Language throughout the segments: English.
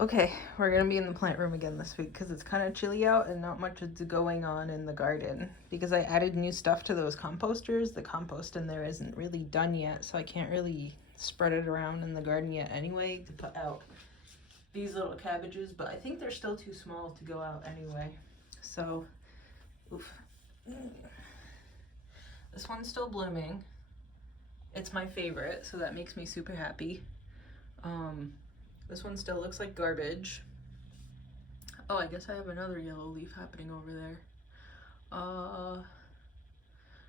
Okay, we're gonna be in the plant room again this week because it's kind of chilly out and not much is going on in the garden because I added new stuff to those composters. The compost in there isn't really done yet, so I can't really spread it around in the garden yet anyway to put out these little cabbages, but I think they're still too small to go out anyway. So, oof. This one's still blooming. It's my favorite, so that makes me super happy. This one still looks like garbage. Oh, I guess I have another yellow leaf happening over there.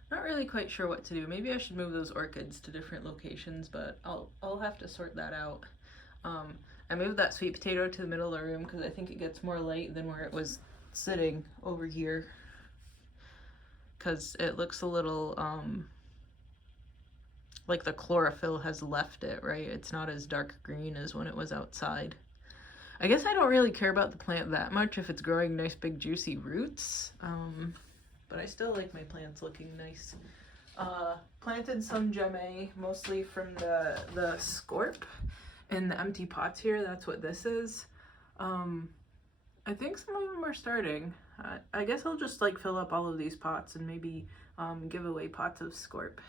Not really quite sure what to do. Maybe I should move those orchids to different locations, but I'll have to sort that out. I moved that sweet potato to the middle of the room because I think it gets more light than where it was sitting over here. Because it looks a little, like the chlorophyll has left it, right? It's not as dark green as when it was outside. I guess I don't really care about the plant that much if it's growing nice big juicy roots, but I still like my plants looking nice. Planted some gemme, mostly from the scorp in the empty pots here. That's what this is. I think some of them are starting. I guess I'll just like fill up all of these pots and maybe give away pots of scorp.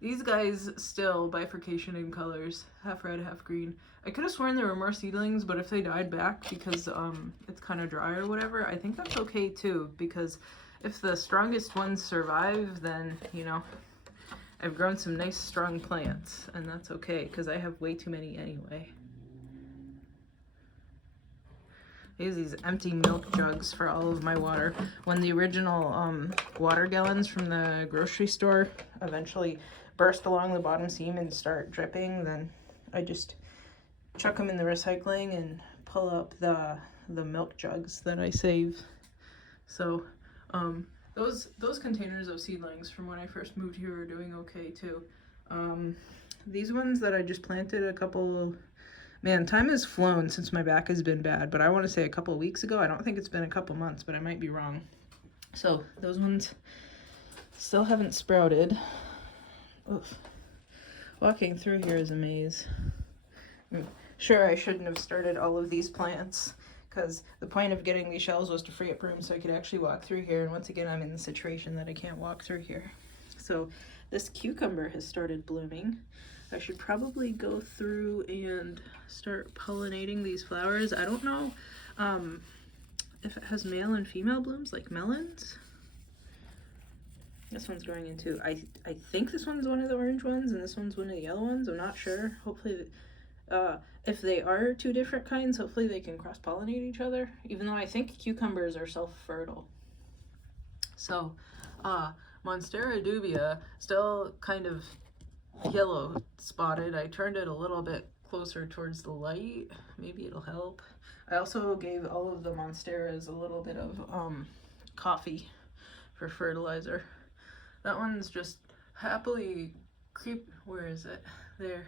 These guys still bifurcation in colors, half red, half green. I could have sworn there were more seedlings, but if they died back because it's kind of dry or whatever, I think that's okay too, because if the strongest ones survive, then, you know, I've grown some nice strong plants, and that's okay, because I have way too many anyway. I use these empty milk jugs for all of my water. When the original water gallons from the grocery store eventually burst along the bottom seam and start dripping, then I just chuck them in the recycling and pull up the milk jugs that I save. So those containers of seedlings from when I first moved here are doing okay too. These ones that I just planted a couple, man, time has flown since my back has been bad, but I want to say a couple of weeks ago. I don't think it's been a couple months, but I might be wrong. So those ones still haven't sprouted. Oof. Walking through here is a maze. Sure, I shouldn't have started all of these plants because the point of getting these shelves was to free up room so I could actually walk through here, and once again I'm in the situation that I can't walk through here. So this cucumber has started blooming. I should probably go through and start pollinating these flowers. I don't know if it has male and female blooms like melons. This one's growing into, I think this one's one of the orange ones and this one's one of the yellow ones. I'm not sure. Hopefully, if they are two different kinds, hopefully they can cross-pollinate each other, even though I think cucumbers are self-fertile. So, Monstera dubia, still kind of yellow spotted. I turned it a little bit closer towards the light. Maybe it'll help. I also gave all of the Monsteras a little bit of coffee for fertilizer. That one's just happily where is it? There.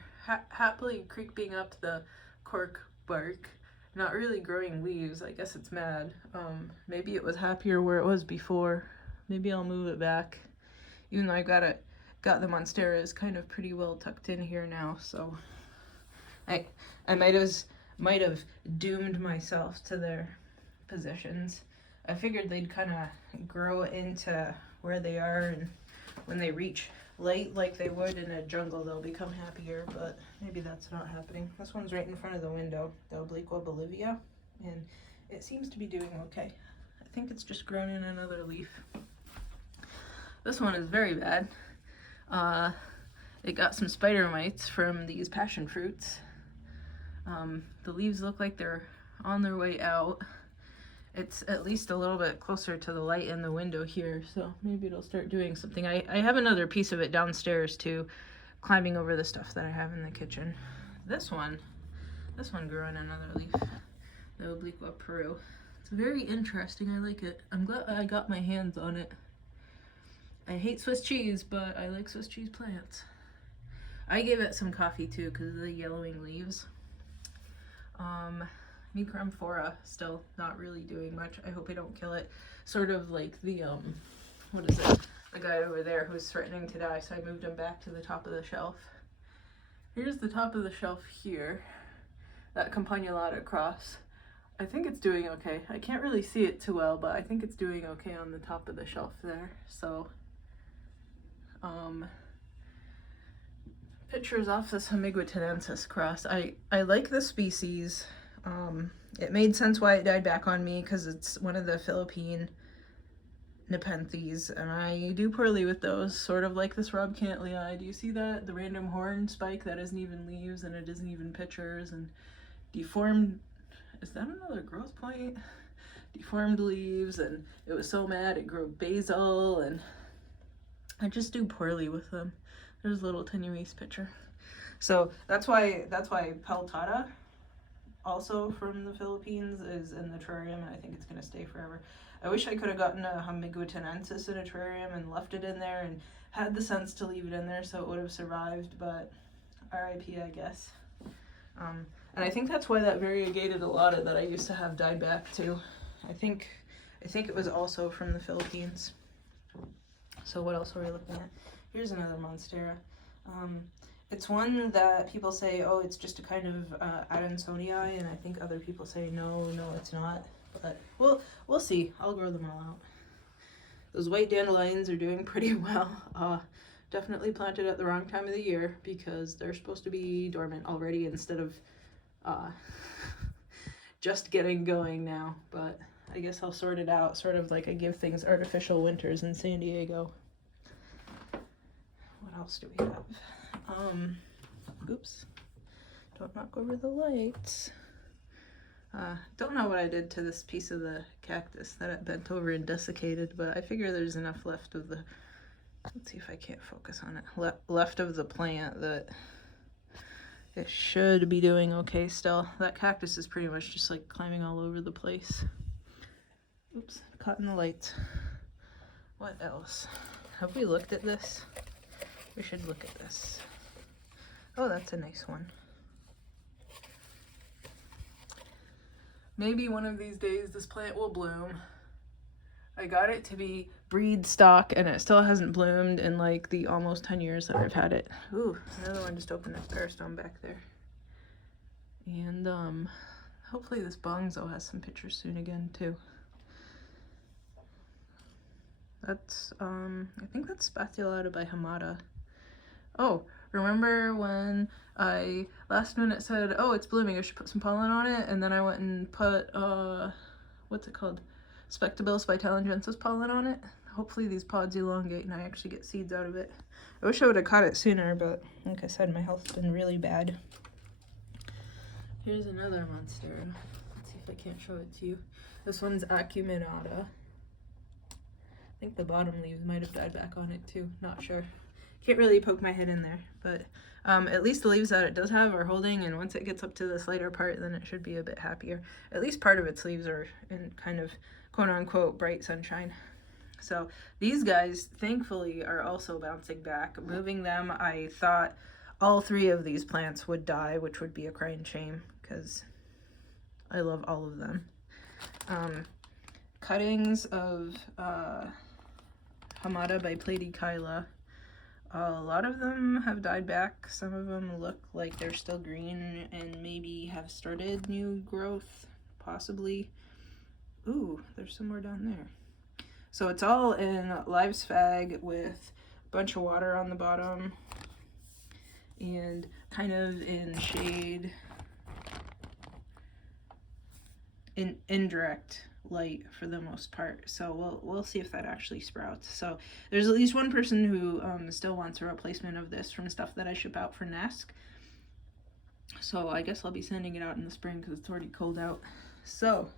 Happily creeping up the cork bark. Not really growing leaves. I guess it's mad. Maybe it was happier where it was before. Maybe I'll move it back. Even though I got the Monsteras kind of pretty well tucked in here now, so I might have doomed myself to their positions. I figured they'd kind of grow into where they are, and when they reach light like they would in a jungle, they'll become happier, but maybe that's not happening. This one's right in front of the window, the Obliqua Bolivia, and it seems to be doing okay. I think it's just grown in another leaf. This one is very bad. It got some spider mites from these passion fruits. The leaves look like they're on their way out. It's at least a little bit closer to the light in the window here, so maybe it'll start doing something. I have another piece of it downstairs too, climbing over the stuff that I have in the kitchen. This one grew in another leaf, the Obliqua Peru. It's very interesting. I like it. I'm glad I got my hands on it. I hate Swiss cheese, but I like Swiss cheese plants. I gave it some coffee too because of the yellowing leaves. Micramphora still not really doing much. I hope I don't kill it. Sort of like the what is it? The guy over there who's threatening to die, so I moved him back to the top of the shelf. Here's the top of the shelf here. that campanulata cross. I think it's doing okay. I can't really see it too well, but I think it's doing okay on the top of the shelf there. So, pictures off this Homiguitenensis cross. I like the species. It made sense why it died back on me, because it's one of the Philippine Nepenthes, and I do poorly with those, sort of like this Rob Cantley. Do you see that? The random horn spike that isn't even leaves, and it isn't even pictures, and deformed, is that another growth point? Deformed leaves, and it was so mad it grew basil, and I just do poorly with them. There's a little tenuous picture. So that's why peltata, also from the Philippines, is in the terrarium, and I think it's gonna stay forever. I wish I could have gotten a Homiguitenensis in a terrarium and left it in there and had the sense to leave it in there so it would have survived, but RIP, I guess. And I think that's why that variegated elata that I used to have died back too. I think it was also from the Philippines. So what else are we looking at? Here's another Monstera. It's one that people say, oh, it's just a kind of Adansonii, and I think other people say, no, it's not. But we'll see. I'll grow them all out. Those white dandelions are doing pretty well. Definitely planted at the wrong time of the year, because they're supposed to be dormant already instead of just getting going now. But I guess I'll sort it out, sort of like I give things artificial winters in San Diego. What else do we have? Oops, don't knock over the lights. Don't know what I did to this piece of the cactus that it bent over and desiccated, but I figure there's enough left of the, let's see if I can't focus on it, left of the plant that it should be doing okay still. That cactus is pretty much just like climbing all over the place. Oops, caught in the lights. What else? Have we looked at this? We should look at this. Oh, that's a nice one. Maybe one of these days this plant will bloom. I got it to be breed stock, and it still hasn't bloomed in like the almost 10 years that I've had it. Ooh, another one just opened its parastome back there. And hopefully this bongzo has some pictures soon again too. That's I think that's Spathulata by Hamada. Oh, remember when I last minute said, oh, it's blooming, I should put some pollen on it, and then I went and put what's it called, Spectabilis vitalengensis pollen on it. Hopefully these pods elongate and I actually get seeds out of it. I wish I would have caught it sooner, but like I said, my health's been really bad. Here's another Monstera. Let's see if I can't show it to you. This one's Acuminata. I think the bottom leaves might have died back on it too, not sure. Can't really poke my head in there, but at least the leaves that it does have are holding, and once it gets up to this lighter part, then it should be a bit happier. At least part of its leaves are in kind of quote-unquote bright sunshine. So these guys, thankfully, are also bouncing back. Moving them, I thought all three of these plants would die, which would be a crying shame, because I love all of them. Cuttings of Hamada by Platykyla. A lot of them have died back. Some of them look like they're still green and maybe have started new growth, possibly. Ooh, there's some more down there. So it's all in live sphagnum with a bunch of water on the bottom and kind of in shade, in indirect light for the most part. So we'll see if that actually sprouts. So there's at least one person who still wants a replacement of this from stuff that I ship out for Nask. So I guess I'll be sending it out in the spring because it's already cold out. So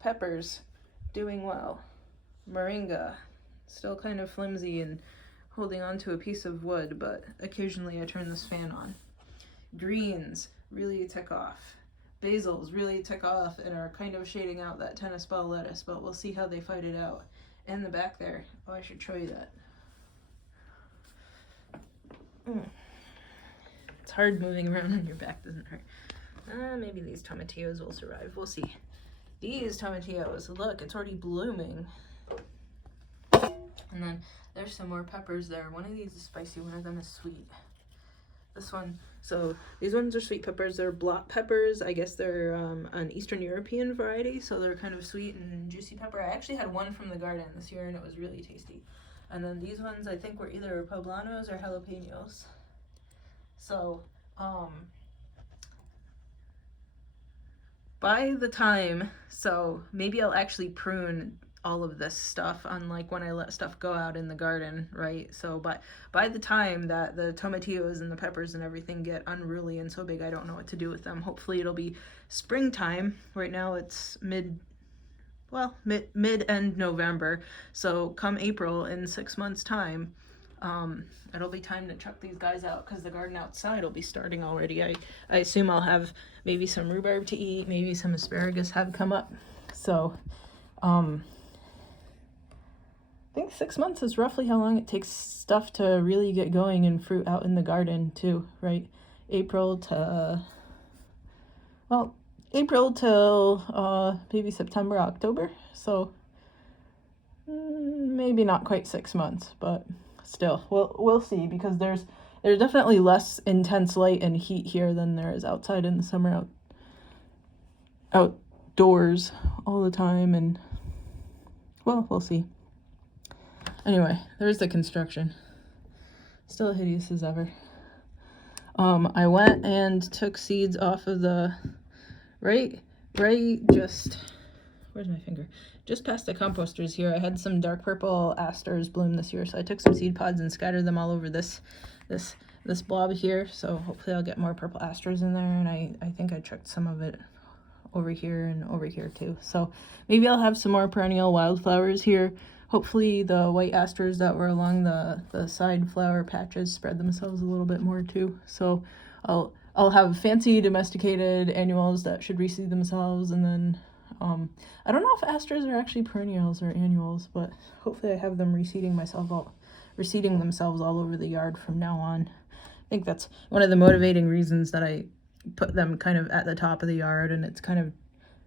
peppers, doing well. Moringa, still kind of flimsy and holding on to a piece of wood, but occasionally I turn this fan on. Greens really tick off. Basils really tick off and are kind of shading out that tennis ball lettuce, but we'll see how they fight it out. In the back there, oh, I should show you that. It's hard moving around on your back, doesn't hurt. Maybe these tomatillos will survive. We'll see. These tomatillos, look, it's already blooming. And then there's some more peppers there. One of these is spicy, one of them is sweet. this one. So these ones are sweet peppers. They're block peppers. I guess they're an Eastern European variety, so they're kind of sweet and juicy pepper. I actually had one from the garden this year, and it was really tasty. And then these ones, I think, were either poblanos or jalapenos. So, by the time, so maybe I'll actually prune all of this stuff, unlike when I let stuff go out in the garden, right? So by the time that the tomatillos and the peppers and everything get unruly and so big I don't know what to do with them, hopefully it'll be springtime. Right now it's mid-end November, so come April, in 6 months time, it'll be time to chuck these guys out because the garden outside will be starting already. I assume I'll have maybe some rhubarb to eat, maybe some asparagus have come up. So I think 6 months is roughly how long it takes stuff to really get going and fruit out in the garden too, right? April till maybe September, October. So maybe not quite 6 months, but still, we'll see, because there's definitely less intense light and heat here than there is outside in the summer, outdoors all the time, and well, we'll see. Anyway, there's the construction. Still hideous as ever. I went and took seeds off of the right just, where's my finger? Just past the composters here. I had some dark purple asters bloom this year, so I took some seed pods and scattered them all over this blob here. So hopefully I'll get more purple asters in there, and I think I chucked some of it over here and over here too. So maybe I'll have some more perennial wildflowers here. Hopefully the white asters that were along the side flower patches spread themselves a little bit more too. So I'll have fancy domesticated annuals that should reseed themselves, and then I don't know if asters are actually perennials or annuals, but hopefully I have them reseeding themselves all over the yard from now on. I think that's one of the motivating reasons that I put them kind of at the top of the yard, and it's kind of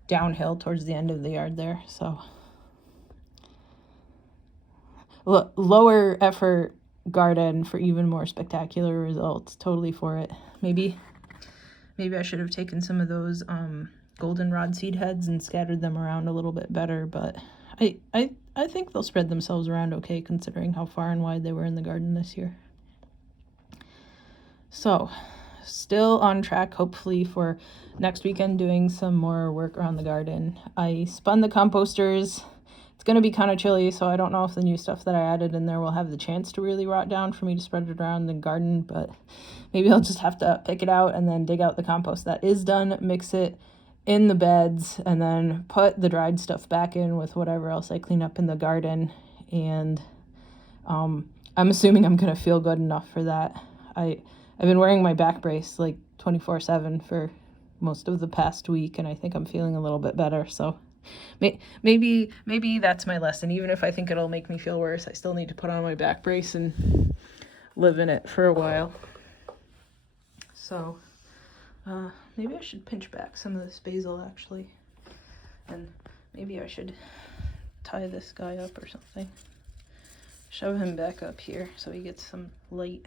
downhill towards the end of the yard there. So lower effort garden for even more spectacular results. Totally for it. Maybe I should have taken some of those goldenrod seed heads and scattered them around a little bit better, but I think they'll spread themselves around okay, considering how far and wide they were in the garden this year. So still on track, hopefully, for next weekend doing some more work around the garden. I spun the composters. It's going to be kind of chilly, so I don't know if the new stuff that I added in there will have the chance to really rot down for me to spread it around the garden, but maybe I'll just have to pick it out and then dig out the compost that is done, mix it in the beds, and then put the dried stuff back in with whatever else I clean up in the garden. And I'm assuming I'm going to feel good enough for that. I've been wearing my back brace like 24/7 for most of the past week, and I think I'm feeling a little bit better. So maybe that's my lesson. Even if I think it'll make me feel worse, I still need to put on my back brace and live in it for a while. So maybe I should pinch back some of this basil, actually, and maybe I should tie this guy up or something. Shove him back up here so he gets some light.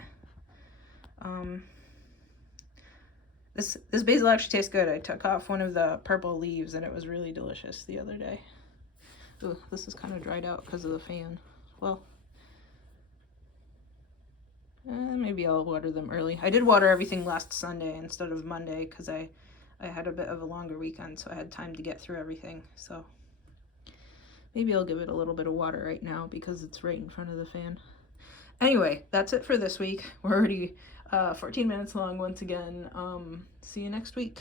This basil actually tastes good. I took off one of the purple leaves and it was really delicious the other day. Ooh, this is kind of dried out because of the fan. Well, maybe I'll water them early. I did water everything last Sunday instead of Monday because I had a bit of a longer weekend, so I had time to get through everything. So maybe I'll give it a little bit of water right now because it's right in front of the fan. Anyway, that's it for this week. We're already 14 minutes long once again. See you next week.